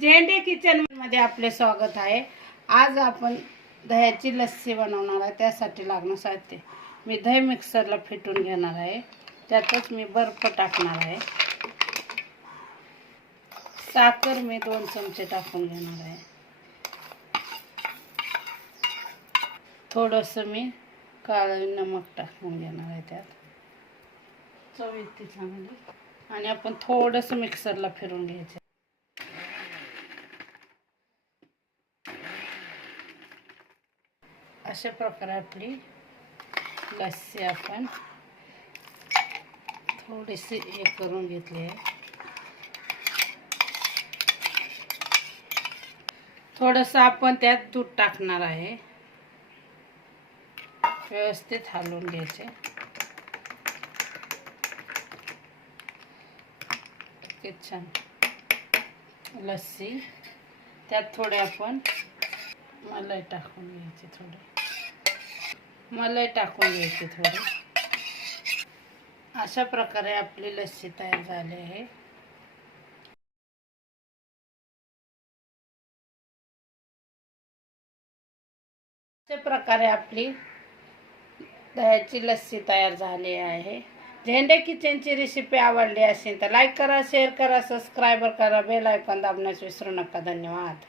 झेंडे किचनमध्ये आपले स्वागत आहे. आज आपण दह्याची लस्सी बनवणार आहे त्यासाठी लागणार साहित्य मी दही मिक्सरला फिटून घेणार आहे. त्यातच मी बर्फ टाकणार आहे. साखर मी दोन चमचे टाकून घेणार आहे. थोडंसं मी काळं नमक टाकून घेणार आहे त्यात. चव चांगली. आणि आपण थोडंसं मिक्सरला फिरून घ्यायचं अशा प्रकारे आपली लस्सी आपण थोडीशी हे करून घेतली आहे थोडंसं आपण दूध टाकणार आहे व्यवस्थित हलवून घ्यायचे छान लस्सी थोडे आपण मलाई टाकून घ्यायची थोडी मलाई टाकून घ्यायची थोडी. अशा प्रकारे आपली लस्सी तयार झाली आहे. अशा प्रकारे आपली दह्याची लस्सी तयार झाली आहे. झेंडे किचनची रेसिपी आवडली असेल तर लाईक करा शेअर करा सबस्क्राईबर करा बेल आयकॉन दाबण्यास विसरू नका. धन्यवाद.